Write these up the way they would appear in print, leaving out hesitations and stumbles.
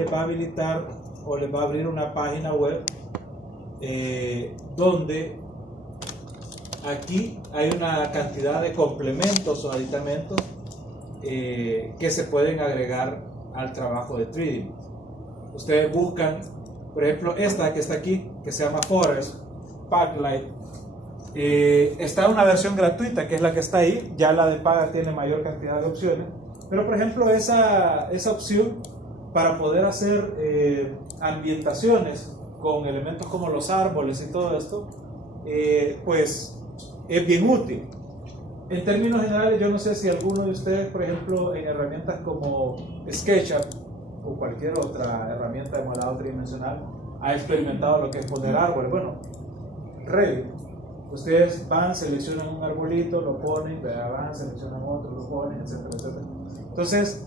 les va a habilitar o les va a abrir una página web donde aquí hay una cantidad de complementos o aditamentos que se pueden agregar al trabajo de 3D Max. Ustedes buscan, por ejemplo, esta que está aquí, que se llama Forest Backlight. Está una versión gratuita, que es la que está ahí. Ya la de paga tiene mayor cantidad de opciones. Pero, por ejemplo, esa opción para poder hacer ambientaciones con elementos como los árboles y todo esto, pues es bien útil. En términos generales, yo no sé si alguno de ustedes, por ejemplo, en herramientas como SketchUp o cualquier otra herramienta de modelado tridimensional, ha experimentado lo que es poner árboles. Bueno, Revit, ustedes van, seleccionan un arbolito, lo ponen, van, seleccionan otro, lo ponen, etcétera, etcétera. Entonces,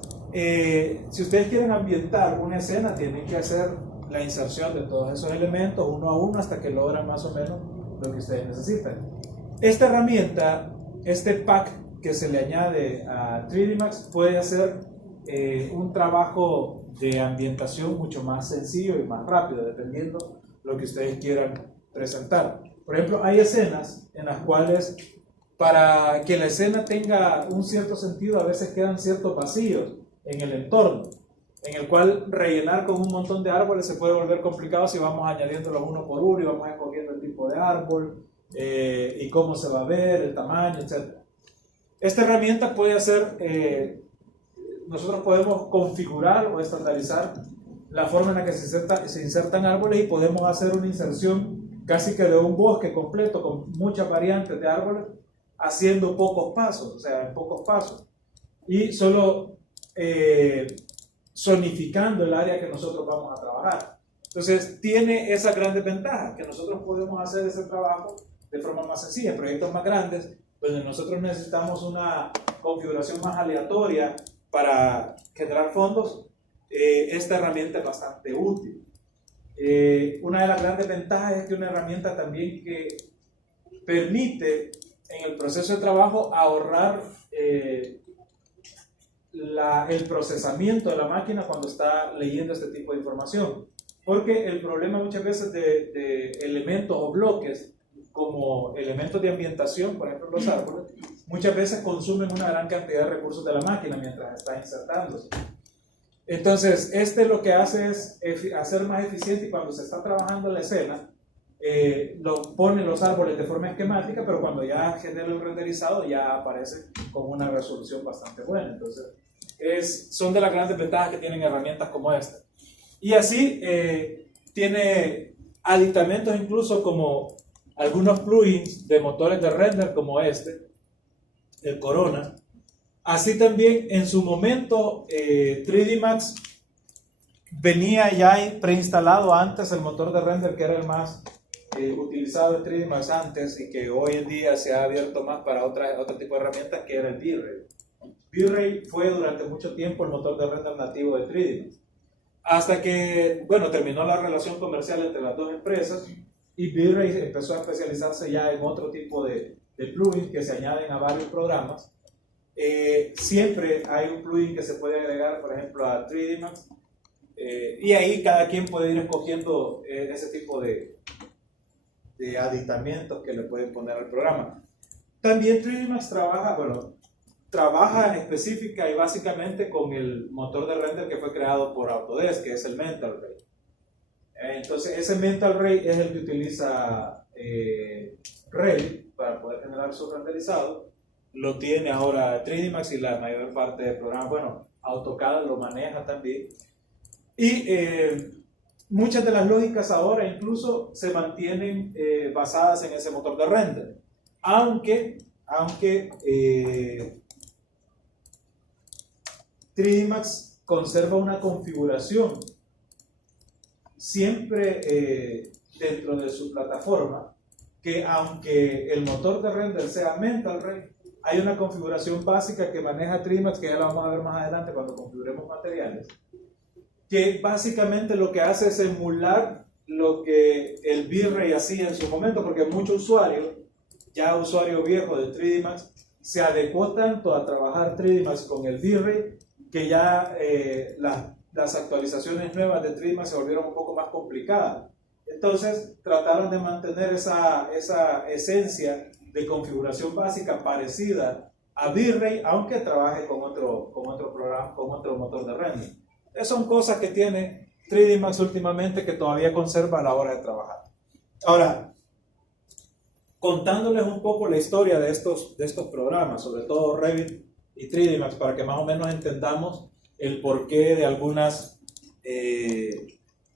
si ustedes quieren ambientar una escena, tienen que hacer la inserción de todos esos elementos uno a uno hasta que logran más o menos lo que ustedes necesitan. Esta herramienta, este pack que se le añade a 3D Max, puede hacer un trabajo de ambientación mucho más sencillo y más rápido, dependiendo lo que ustedes quieran presentar. Por ejemplo, hay escenas en las cuales, para que la escena tenga un cierto sentido, a veces quedan ciertos vacíos en el entorno, en el cual rellenar con un montón de árboles se puede volver complicado si vamos añadiéndolos uno por uno y vamos escogiendo el tipo de árbol y cómo se va a ver, el tamaño, etc. Esta herramienta puede hacer, nosotros podemos configurar o estandarizar la forma en la que se insertan árboles y podemos hacer una inserción casi que de un bosque completo con muchas variantes de árboles, haciendo pocos pasos, o sea, en pocos pasos, y solo zonificando el área que nosotros vamos a trabajar. Entonces, tiene esa gran desventaja, que nosotros podemos hacer ese trabajo de forma más sencilla. En proyectos más grandes, donde nosotros necesitamos una configuración más aleatoria para generar fondos, esta herramienta es bastante útil. Una de las grandes ventajas es que una herramienta también que permite en el proceso de trabajo ahorrar el procesamiento de la máquina cuando está leyendo este tipo de información, porque el problema muchas veces de elementos o bloques como elementos de ambientación, por ejemplo los árboles, muchas veces consumen una gran cantidad de recursos de la máquina mientras está insertándose. Entonces, lo que hace es hacer más eficiente, y cuando se está trabajando la escena, pone los árboles de forma esquemática, pero cuando ya genera el renderizado ya aparece con una resolución bastante buena. Entonces, son de las grandes ventajas que tienen herramientas como esta. Y así tiene aditamentos incluso como algunos plugins de motores de render como el Corona. Así también en su momento 3D Max venía ya preinstalado antes el motor de render, que era el más utilizado en 3D Max antes y que hoy en día se ha abierto más para otro tipo de herramientas, que era el V-Ray. V-Ray fue durante mucho tiempo el motor de render nativo de 3D Max, hasta que, bueno, terminó la relación comercial entre las dos empresas y V-Ray empezó a especializarse ya en otro tipo de plugins que se añaden a varios programas. Siempre hay un plugin que se puede agregar, por ejemplo, a 3D Max, y ahí cada quien puede ir escogiendo ese tipo de aditamentos que le pueden poner al programa. También 3D Max trabaja específica y básicamente con el motor de render que fue creado por Autodesk, que es el Mental Ray. Entonces ese Mental Ray es el que utiliza Revit para poder generar su renderizado. Lo tiene ahora 3D Max y la mayor parte del programa. Bueno, AutoCAD lo maneja también. Y muchas de las lógicas ahora incluso se mantienen basadas en ese motor de render. Aunque 3D Max conserva una configuración siempre dentro de su plataforma, que aunque el motor de render sea Mental Ray, hay una configuración básica que maneja 3D Max, que ya la vamos a ver más adelante cuando configuremos materiales, que básicamente lo que hace es emular lo que el V-Ray hacía en su momento, porque muchos usuarios, ya usuario viejo de 3D Max, se adecuó tanto a trabajar 3D Max con el V-Ray que ya las actualizaciones nuevas de 3D Max se volvieron un poco más complicadas. Entonces trataron de mantener esa esencia de configuración básica parecida a V-Ray, aunque trabaje con otro programa, con otro motor de render. Esas son cosas que tiene 3D Max últimamente que todavía conserva a la hora de trabajar. Ahora, contándoles un poco la historia de estos programas, sobre todo Revit y 3D Max, para que más o menos entendamos el porqué de algunas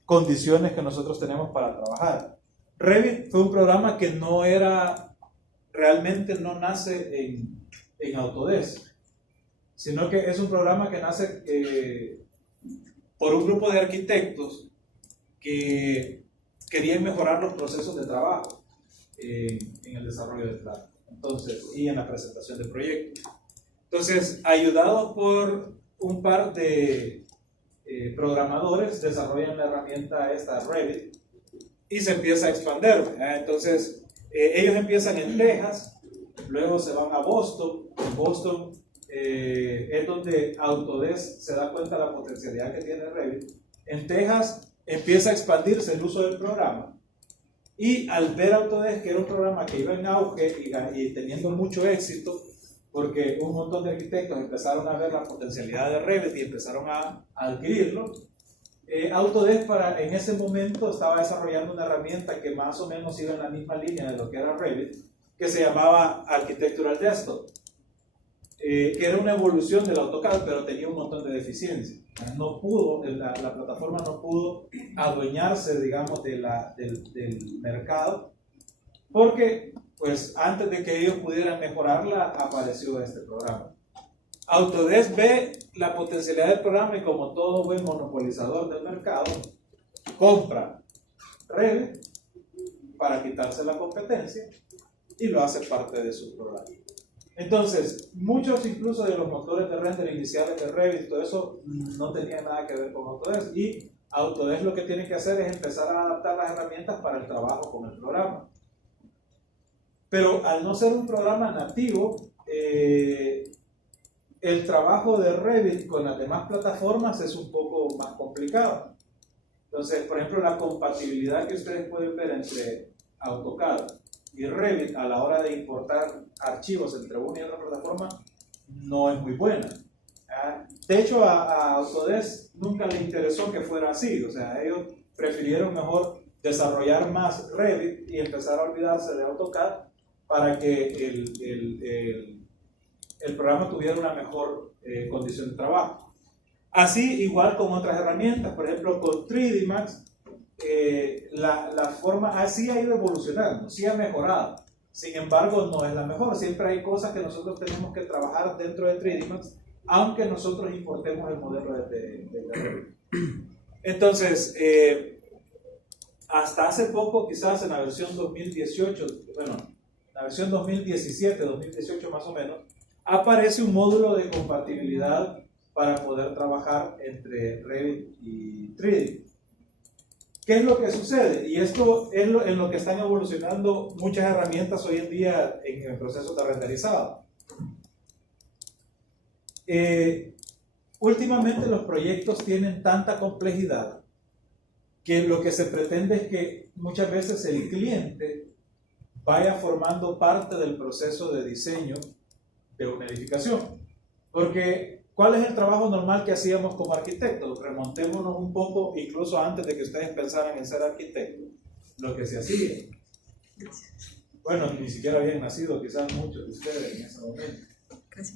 condiciones que nosotros tenemos para trabajar. Revit fue un programa que realmente no nace en Autodesk, sino que es un programa que nace por un grupo de arquitectos que querían mejorar los procesos de trabajo en el desarrollo del plan, y en la presentación de proyectos. Entonces, ayudados por un par de programadores, desarrollan la herramienta esta Revit y se empieza a expandir. Entonces, ellos empiezan en Texas, luego se van a Boston. En Boston es donde Autodesk se da cuenta de la potencialidad que tiene Revit. En Texas empieza a expandirse el uso del programa. Y al ver Autodesk que era un programa que iba en auge y teniendo mucho éxito, porque un montón de arquitectos empezaron a ver la potencialidad de Revit y empezaron a adquirirlo, Autodesk en ese momento estaba desarrollando una herramienta que más o menos iba en la misma línea de lo que era Revit, que se llamaba Architectural Desktop, que era una evolución del AutoCAD, pero tenía un montón de deficiencias. La plataforma no pudo adueñarse, digamos, del mercado, porque pues antes de que ellos pudieran mejorarla, apareció este programa. Autodesk ve la potencialidad del programa y, como todo buen monopolizador del mercado, compra Revit para quitarse la competencia y lo hace parte de su programa. Entonces, muchos incluso de los motores de render iniciales de Revit, todo eso no tenía nada que ver con Autodesk, y Autodesk lo que tiene que hacer es empezar a adaptar las herramientas para el trabajo con el programa. Pero al no ser un programa nativo, el trabajo de Revit con las demás plataformas es un poco más complicado. Entonces, por ejemplo, la compatibilidad que ustedes pueden ver entre AutoCAD y Revit a la hora de importar archivos entre una y otra plataforma no es muy buena. De hecho, a Autodesk nunca le interesó que fuera así. O sea, ellos prefirieron mejor desarrollar más Revit y empezar a olvidarse de AutoCAD para que el programa tuviera una mejor condición de trabajo. Así, igual con otras herramientas, por ejemplo, con 3D Max, la forma así ha ido evolucionando, sí ha mejorado. Sin embargo, no es la mejor. Siempre hay cosas que nosotros tenemos que trabajar dentro de 3D Max, aunque nosotros importemos el modelo de Revit. Entonces, hasta hace poco, quizás en la versión 2018, la versión 2017, 2018 más o menos, aparece un módulo de compatibilidad para poder trabajar entre Revit y 3D. ¿Qué es lo que sucede? Y esto es en lo que están evolucionando muchas herramientas hoy en día en el proceso de renderizado. Últimamente los proyectos tienen tanta complejidad que lo que se pretende es que muchas veces el cliente vaya formando parte del proceso de diseño de una edificación. Porque, ¿cuál es el trabajo normal que hacíamos como arquitectos? Remontémonos un poco, incluso antes de que ustedes pensaran en ser arquitectos. Lo que se hacía. Bueno, ni siquiera habían nacido quizás muchos de ustedes en ese momento.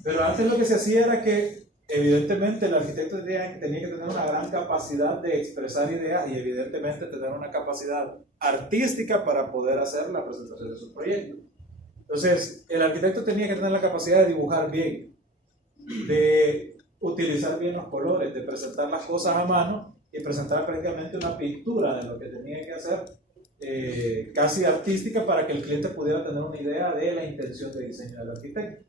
Pero antes lo que se hacía era que, evidentemente, el arquitecto tenía que tener una gran capacidad de expresar ideas y, evidentemente, tener una capacidad artística para poder hacer la presentación de su proyecto. Entonces, el arquitecto tenía que tener la capacidad de dibujar bien, de utilizar bien los colores, de presentar las cosas a mano y presentar prácticamente una pintura de lo que tenía que hacer, casi artística, para que el cliente pudiera tener una idea de la intención de diseño del arquitecto.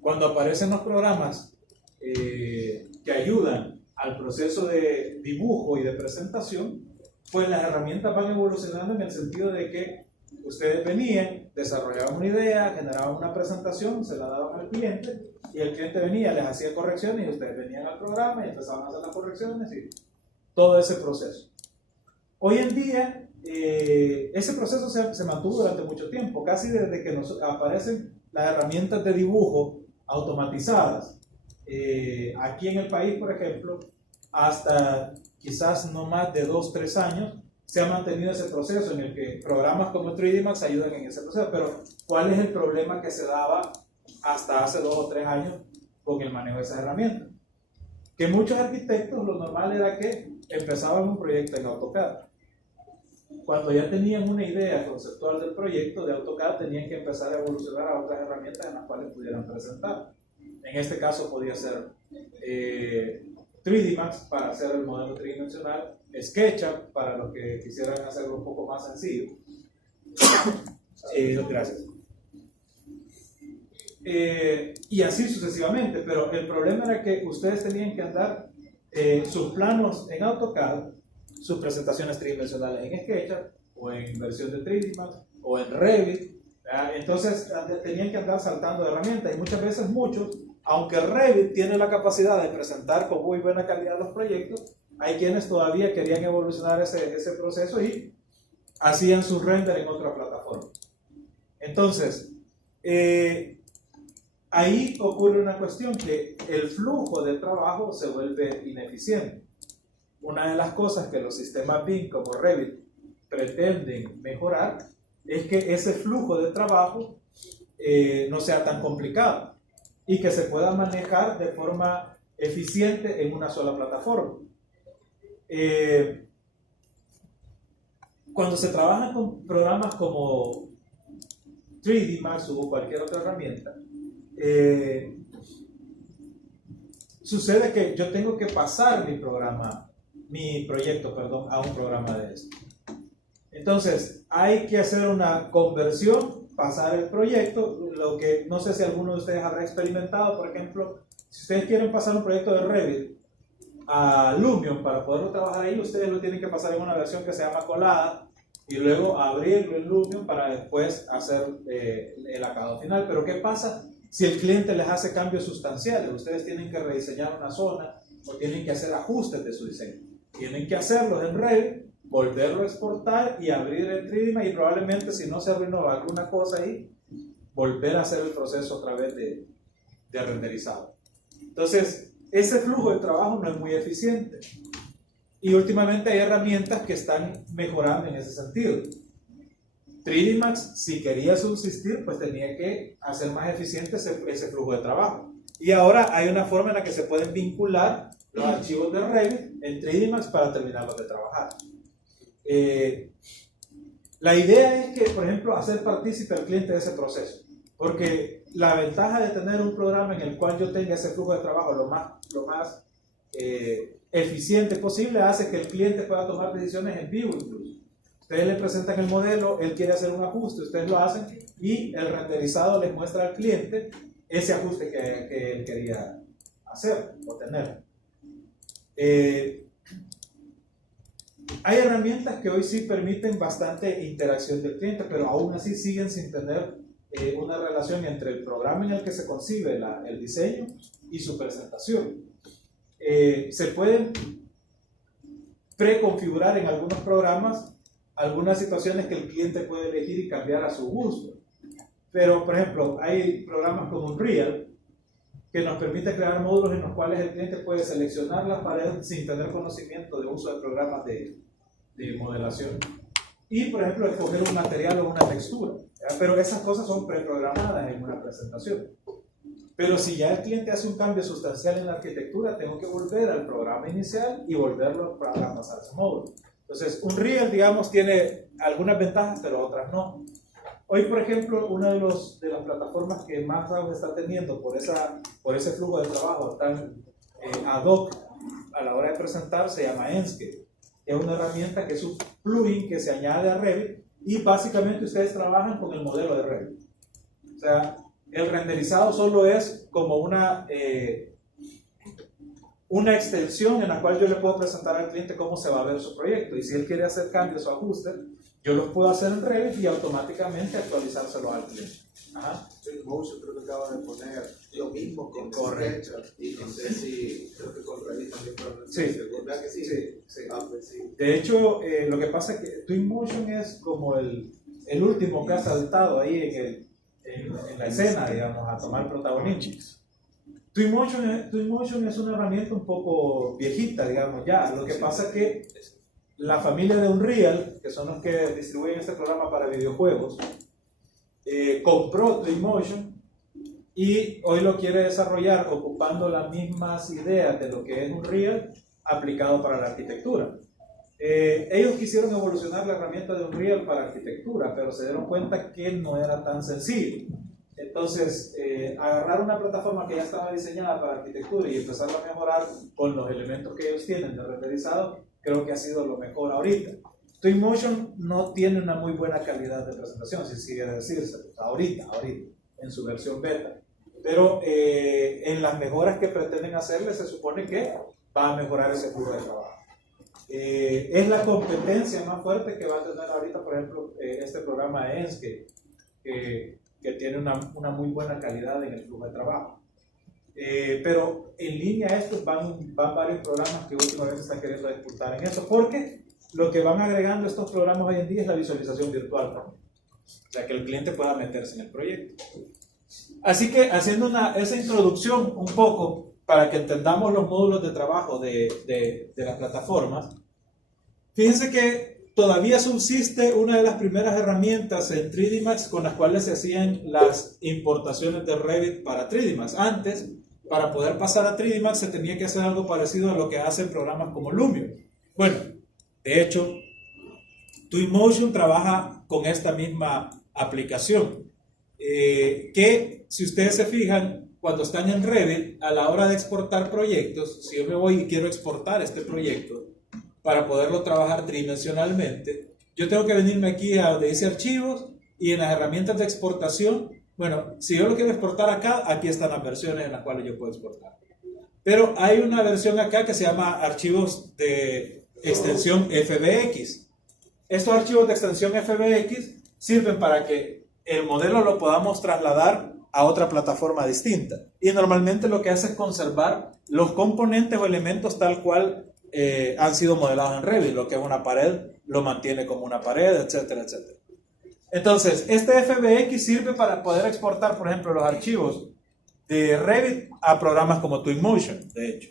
Cuando aparecen los programas que ayudan al proceso de dibujo y de presentación, pues las herramientas van evolucionando en el sentido de que Ustedes venían, desarrollaban una idea, generaban una presentación, se la daban al cliente y el cliente venía, les hacía correcciones y ustedes venían al programa y empezaban a hacer las correcciones y todo ese proceso. Hoy en día, ese proceso se mantuvo durante mucho tiempo, casi desde que nos aparecen las herramientas de dibujo automatizadas. Aquí en el país, por ejemplo, hasta quizás no más de 2-3 años, se ha mantenido ese proceso en el que programas como 3D Max ayudan en ese proceso. Pero, ¿cuál es el problema que se daba hasta hace 2 o 3 años con el manejo de esas herramientas? Que muchos arquitectos, lo normal era que empezaban un proyecto en AutoCAD. Cuando ya tenían una idea conceptual del proyecto de AutoCAD, tenían que empezar a evolucionar a otras herramientas en las cuales pudieran presentar. En este caso podía ser 3D Max para hacer el modelo tridimensional, SketchUp para los que quisieran hacerlo un poco más sencillo. Gracias. Y así sucesivamente, pero el problema era que ustedes tenían que andar sus planos en AutoCAD, sus presentaciones tridimensionales en SketchUp o en versión de 3D Max o en Revit. Entonces tenían que andar saltando de herramientas y muchas veces aunque Revit tiene la capacidad de presentar con muy buena calidad los proyectos, hay quienes todavía querían evolucionar ese proceso y hacían su render en otra plataforma. Entonces, ahí ocurre una cuestión que el flujo de trabajo se vuelve ineficiente. Una de las cosas que los sistemas BIM como Revit pretenden mejorar es que ese flujo de trabajo no sea tan complicado y que se pueda manejar de forma eficiente en una sola plataforma. Cuando se trabaja con programas como 3D Max o cualquier otra herramienta, sucede que yo tengo que pasar mi proyecto a un programa de esto. Entonces, hay que hacer una conversión, pasar el proyecto, lo que no sé si alguno de ustedes habrá experimentado. Por ejemplo, si ustedes quieren pasar un proyecto de Revit a Lumion para poderlo trabajar ahí, ustedes lo tienen que pasar en una versión que se llama colada y luego abrirlo en Lumion para después hacer el acabado final. Pero ¿qué pasa si el cliente les hace cambios sustanciales? Ustedes tienen que rediseñar una zona o tienen que hacer ajustes de su diseño. Tienen que hacerlos en Revit, volverlo a exportar y abrir el 3D Max y probablemente, si no se arruinó alguna cosa ahí, volver a hacer el proceso otra vez de renderizado. Entonces, ese flujo de trabajo no es muy eficiente. Y últimamente hay herramientas que están mejorando en ese sentido. 3D Max, si quería subsistir, pues tenía que hacer más eficiente ese flujo de trabajo. Y ahora hay una forma en la que se pueden vincular los archivos de Revit en 3D Max para terminarlos de trabajar. La idea es que, por ejemplo, hacer partícipe al cliente de ese proceso, porque la ventaja de tener un programa en el cual yo tenga ese flujo de trabajo lo más eficiente posible hace que el cliente pueda tomar decisiones en vivo incluso. Ustedes le presentan el modelo, él quiere hacer un ajuste, ustedes lo hacen y el renderizado les muestra al cliente ese ajuste que él quería hacer o tener. Hay herramientas que hoy sí permiten bastante interacción del cliente, pero aún así siguen sin tener una relación entre el programa en el que se concibe el diseño y su presentación. Se pueden preconfigurar en algunos programas algunas situaciones que el cliente puede elegir y cambiar a su gusto. Pero, por ejemplo, hay programas como Unreal que nos permite crear módulos en los cuales el cliente puede seleccionar la pared sin tener conocimiento de uso de programas de modelación. Y, por ejemplo, escoger un material o una textura. Pero esas cosas son preprogramadas en una presentación. Pero si ya el cliente hace un cambio sustancial en la arquitectura, tengo que volver al programa inicial y volverlo para pasar ese módulo. Entonces, Unreal, digamos, tiene algunas ventajas, pero otras no. Hoy, por ejemplo, una de las plataformas que más auge está teniendo por ese flujo de trabajo tan ad hoc a la hora de presentar se llama Enscape. Es una herramienta que es un plugin que se añade a Revit y básicamente ustedes trabajan con el modelo de Revit. O sea, el renderizado solo es como una extensión en la cual yo le puedo presentar al cliente cómo se va a ver su proyecto y si él quiere hacer cambios o ajustes, yo los puedo hacer en Revit y automáticamente actualizárselo al cliente. Ajá. Twinmotion creo que acaba de poner lo mismo con Correcto. SketchUp y no sé si creo que con Revit también fueron Sí. ¿verdad que sí? Sí. Ah, pues sí. De hecho, lo que pasa es que Twinmotion es como el último que ha saltado ahí en la escena, digamos, a tomar protagonismo. Twinmotion es una herramienta un poco viejita, digamos, ya. Lo que pasa es que la familia de Unreal, que son los que distribuyen este programa para videojuegos, compró Twinmotion y hoy lo quiere desarrollar ocupando las mismas ideas de lo que es Unreal aplicado para la arquitectura. Ellos quisieron evolucionar la herramienta de Unreal para arquitectura, pero se dieron cuenta que no era tan sencillo. Entonces, agarrar una plataforma que ya estaba diseñada para arquitectura y empezarla a mejorar con los elementos que ellos tienen de renderizado, creo que ha sido lo mejor ahorita. Twinmotion no tiene una muy buena calidad de presentación, si sigue decirse, ahorita, en su versión beta. Pero en las mejoras que pretenden hacerle, se supone que va a mejorar ese flujo de trabajo. Es la competencia más fuerte que va a tener ahorita, por ejemplo, este programa Enscape, que tiene una muy buena calidad en el flujo de trabajo. Pero en línea a estos van varios programas que últimamente están queriendo disputar en eso, porque lo que van agregando estos programas hoy en día es la visualización virtual también. O sea, que el cliente pueda meterse en el proyecto. Así que haciendo esa introducción un poco para que entendamos los módulos de trabajo de las plataformas, fíjense que todavía subsiste una de las primeras herramientas en 3D Max con las cuales se hacían las importaciones de Revit para 3D Max. Antes, para poder pasar a 3D Max se tenía que hacer algo parecido a lo que hacen programas como Lumion. Bueno, de hecho, Twinmotion trabaja con esta misma aplicación, que si ustedes se fijan, cuando están en Revit, a la hora de exportar proyectos, si yo me voy y quiero exportar este proyecto para poderlo trabajar tridimensionalmente, yo tengo que venirme aquí a donde dice archivos y en las herramientas de exportación, bueno, si yo lo quiero exportar acá, aquí están las versiones en las cuales yo puedo exportar. Pero hay una versión acá que se llama archivos de extensión FBX. Estos archivos de extensión FBX sirven para que el modelo lo podamos trasladar a otra plataforma distinta. Y normalmente lo que hace es conservar los componentes o elementos tal cual han sido modelados en Revit. Lo que es una pared lo mantiene como una pared, etcétera, etcétera. Entonces, este FBX sirve para poder exportar, por ejemplo, los archivos de Revit a programas como Twinmotion, de hecho.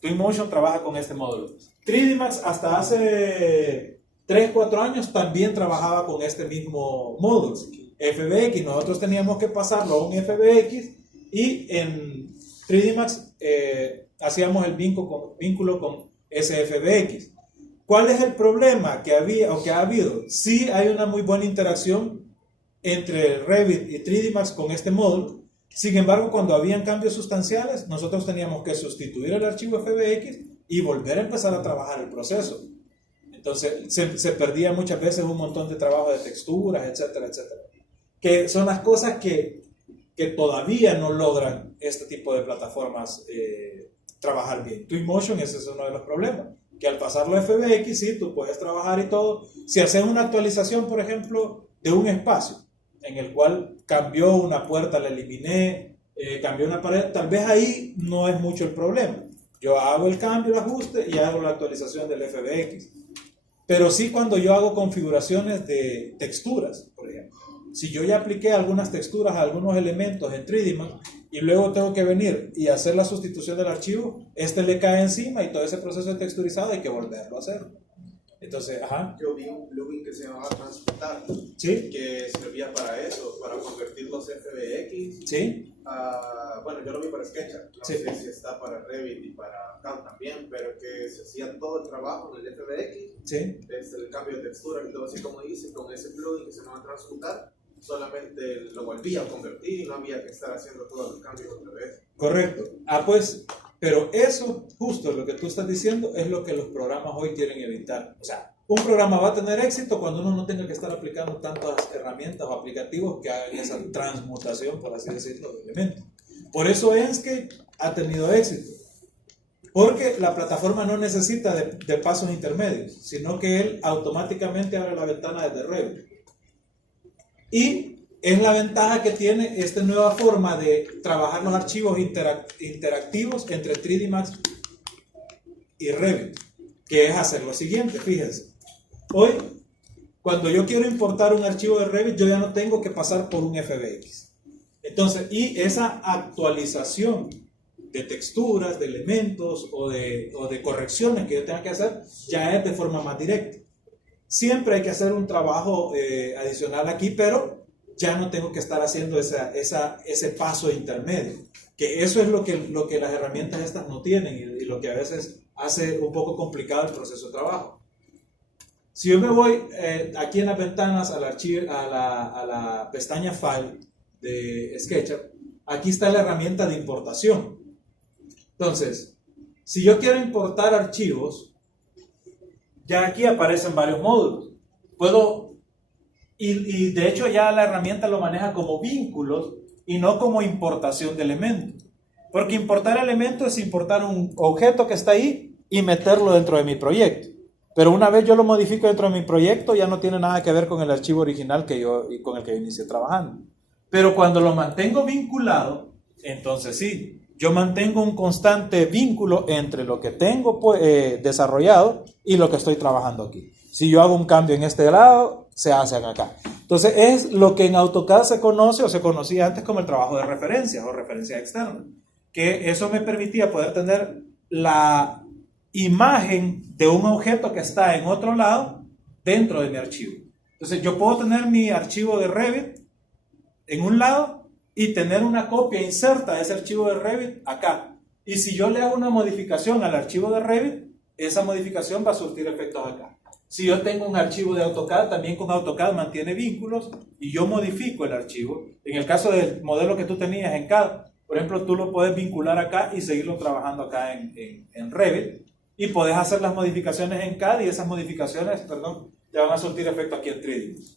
Twinmotion trabaja con este módulo. 3D Max hasta hace 3-4 años también trabajaba con este mismo módulo, FBX. Nosotros teníamos que pasarlo a un FBX y en 3D Max hacíamos el vínculo con ese FBX. ¿Cuál es el problema que había o que ha habido? Sí hay una muy buena interacción entre Revit y 3D Max con este módulo. Sin embargo, cuando habían cambios sustanciales, nosotros teníamos que sustituir el archivo FBX y volver a empezar a trabajar el proceso. Entonces, se perdía muchas veces un montón de trabajo de texturas, etcétera, etcétera. Que son las cosas que todavía no logran este tipo de plataformas trabajar bien. Twinmotion, ese es uno de los problemas. Que al pasarlo a FBX, sí, tú puedes trabajar y todo. Si haces una actualización, por ejemplo, de un espacio en el cual cambió una puerta, la eliminé, cambió una pared, tal vez ahí no es mucho el problema. Yo hago el cambio, el ajuste y hago la actualización del FBX. Pero sí cuando yo hago configuraciones de texturas, por ejemplo. Si yo ya apliqué algunas texturas a algunos elementos en 3D Max y luego tengo que venir y hacer la sustitución del archivo, este le cae encima y todo ese proceso de texturizado hay que volverlo a hacer. Entonces, ajá. Yo vi un plugin que se llamaba Transmutar, ¿Sí? que servía para eso, para convertir los FBX. ¿Sí? Bueno, yo lo vi para SketchUp, no Sí. sé si está para Revit y para CAD también, pero que se hacía todo el trabajo en el FBX, ¿Sí? desde el cambio de textura y todo así como dice, con ese plugin que se llama Transmutar, solamente lo volvía a convertir y no había que estar haciendo todos los cambios otra vez. Correcto. Pues, pero eso, justo lo que tú estás diciendo, es lo que los programas hoy quieren evitar. O sea, un programa va a tener éxito cuando uno no tenga que estar aplicando tantas herramientas o aplicativos que hagan esa transmutación, por así decirlo, de elementos. Por eso Enscape ha tenido éxito. Porque la plataforma no necesita de pasos intermedios, sino que él automáticamente abre la ventana desde Revit. Y es la ventaja que tiene esta nueva forma de trabajar los archivos interactivos entre 3D Max y Revit, que es hacer lo siguiente, fíjense. Hoy, cuando yo quiero importar un archivo de Revit, yo ya no tengo que pasar por un FBX. Entonces, y esa actualización de texturas, de elementos o de correcciones que yo tenga que hacer, ya es de forma más directa. Siempre hay que hacer un trabajo adicional aquí, pero ya no tengo que estar haciendo ese paso intermedio. Que eso es lo que las herramientas estas no tienen y lo que a veces hace un poco complicado el proceso de trabajo. Si yo me voy aquí en las ventanas al archivo, a la pestaña File de SketchUp, aquí está la herramienta de importación. Entonces, si yo quiero importar archivos, ya aquí aparecen varios módulos. Y de hecho ya la herramienta lo maneja como vínculos y no como importación de elementos. Porque importar elementos es importar un objeto que está ahí y meterlo dentro de mi proyecto. Pero una vez yo lo modifico dentro de mi proyecto, ya no tiene nada que ver con el archivo original con el que yo inicié trabajando. Pero cuando lo mantengo vinculado, entonces sí. Yo mantengo un constante vínculo entre lo que tengo desarrollado y lo que estoy trabajando aquí. Si yo hago un cambio en este lado, se hace acá. Entonces es lo que en AutoCAD se conoce o se conocía antes como el trabajo de referencias o referencias externas. Que eso me permitía poder tener la imagen de un objeto que está en otro lado dentro de mi archivo. Entonces yo puedo tener mi archivo de Revit en un lado y tener una copia inserta de ese archivo de Revit acá. Y si yo le hago una modificación al archivo de Revit, esa modificación va a surtir efectos acá. Si yo tengo un archivo de AutoCAD, también con AutoCAD mantiene vínculos y yo modifico el archivo. En el caso del modelo que tú tenías en CAD, por ejemplo, tú lo puedes vincular acá y seguirlo trabajando acá en Revit. Y puedes hacer las modificaciones en CAD y esas modificaciones, ya van a surtir efecto aquí en 3D.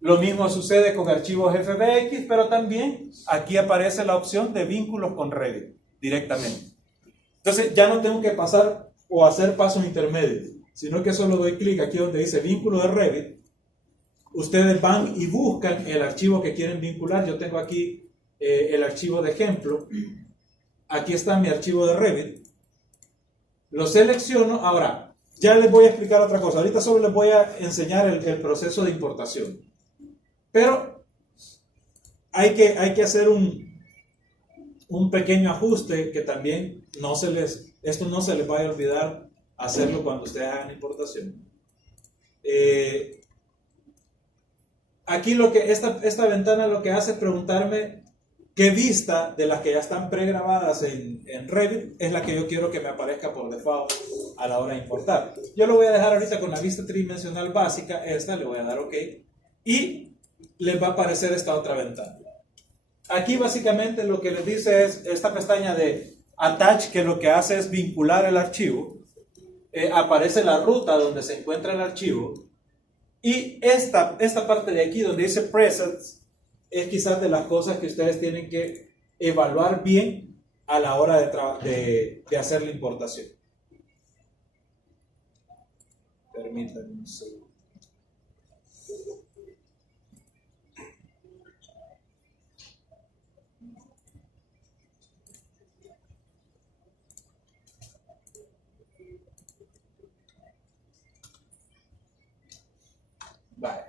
Lo mismo sucede con archivos FBX, pero también aquí aparece la opción de vínculos con Revit directamente. Entonces ya no tengo que pasar o hacer pasos intermedios, sino que solo doy clic aquí donde dice vínculo de Revit. Ustedes van y buscan el archivo que quieren vincular. Yo tengo aquí el archivo de ejemplo. Aquí está mi archivo de Revit. Lo selecciono. Ahora, ya les voy a explicar otra cosa. Ahorita solo les voy a enseñar el proceso de importación. Pero hay que hacer un pequeño ajuste que también esto no se les vaya a olvidar hacerlo cuando ustedes hagan importación. Aquí esta ventana lo que hace es preguntarme qué vista de las que ya están pregrabadas en Revit es la que yo quiero que me aparezca por default a la hora de importar. Yo lo voy a dejar ahorita con la vista tridimensional básica, le voy a dar OK, y les va a aparecer esta otra ventana. Aquí básicamente lo que les dice es esta pestaña de Attach, que lo que hace es vincular el archivo. Aparece la ruta donde se encuentra el archivo. Y esta parte de aquí donde dice Presets es quizás de las cosas que ustedes tienen que evaluar bien a la hora de hacer la importación. Permítanme un segundo. Vale.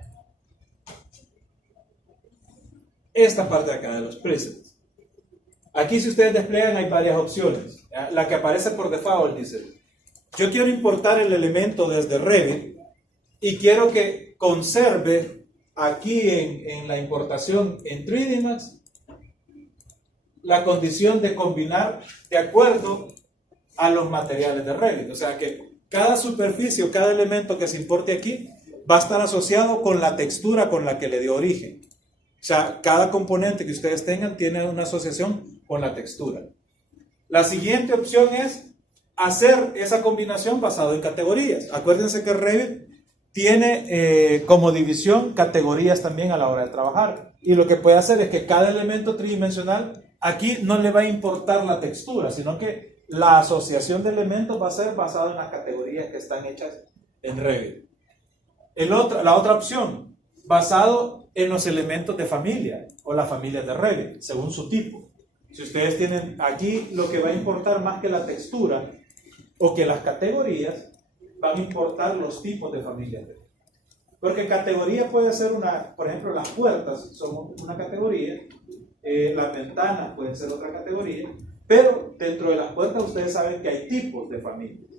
Esta parte de acá de los presets. Aquí si ustedes despliegan hay varias opciones. La que aparece por default dice, yo quiero importar el elemento desde Revit y quiero que conserve aquí en la importación en 3D Max la condición de combinar de acuerdo a los materiales de Revit. O sea que cada superficie o cada elemento que se importe aquí va a estar asociado con la textura con la que le dio origen. O sea, cada componente que ustedes tengan tiene una asociación con la textura. La siguiente opción es hacer esa combinación basado en categorías. Acuérdense que Revit tiene como división categorías también a la hora de trabajar. Y lo que puede hacer es que cada elemento tridimensional aquí no le va a importar la textura, sino que la asociación de elementos va a ser basada en las categorías que están hechas en Revit. La otra opción, basado en los elementos de familia o las familias de Revit, según su tipo. Si ustedes tienen aquí, lo que va a importar más que la textura o que las categorías, van a importar los tipos de familias. Porque categoría puede ser por ejemplo, las puertas son una categoría, las ventanas pueden ser otra categoría, pero dentro de las puertas ustedes saben que hay tipos de familias.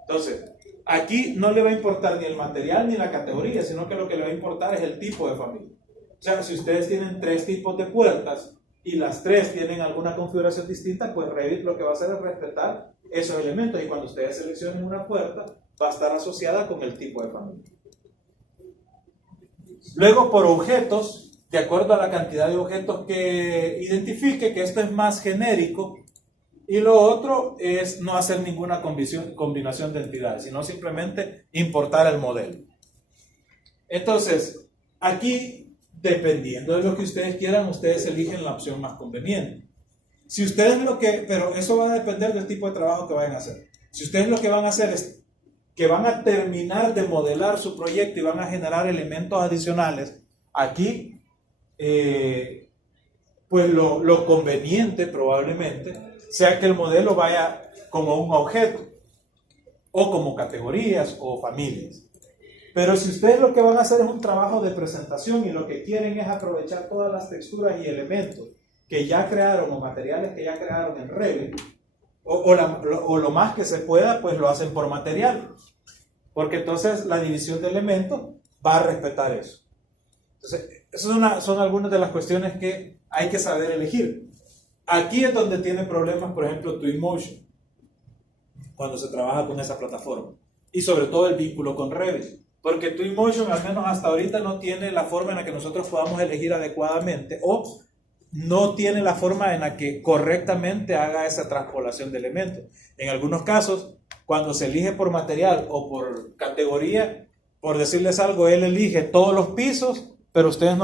Entonces, aquí no le va a importar ni el material ni la categoría, sino que lo que le va a importar es el tipo de familia. O sea, si ustedes tienen 3 tipos de puertas y las 3 tienen alguna configuración distinta, pues Revit lo que va a hacer es respetar esos elementos, y cuando ustedes seleccionen una puerta va a estar asociada con el tipo de familia. Luego, por objetos, de acuerdo a la cantidad de objetos que identifique, que esto es más genérico, y lo otro es no hacer ninguna combinación de entidades, sino simplemente importar el modelo. Entonces, aquí, dependiendo de lo que ustedes quieran, ustedes eligen la opción más conveniente. Si ustedes pero eso va a depender del tipo de trabajo que vayan a hacer. Si ustedes lo que van a hacer es que van a terminar de modelar su proyecto y van a generar elementos adicionales, aquí, pues lo conveniente probablemente sea que el modelo vaya como un objeto, o como categorías o familias. Pero si ustedes lo que van a hacer es un trabajo de presentación y lo que quieren es aprovechar todas las texturas y elementos que ya crearon o materiales que ya crearon en Revit, o lo más que se pueda, pues lo hacen por material, porque entonces la división de elementos va a respetar eso. Entonces, esas son algunas de las cuestiones que hay que saber elegir. Aquí es donde tiene problemas, por ejemplo, Twinmotion, cuando se trabaja con esa plataforma, y sobre todo el vínculo con Revit, porque Twinmotion, al menos hasta ahorita, no tiene la forma en la que nosotros podamos elegir adecuadamente, o no tiene la forma en la que correctamente haga esa transpolación de elementos. En algunos casos, cuando se elige por material o por categoría, por decirles algo, él elige todos los pisos, pero ustedes no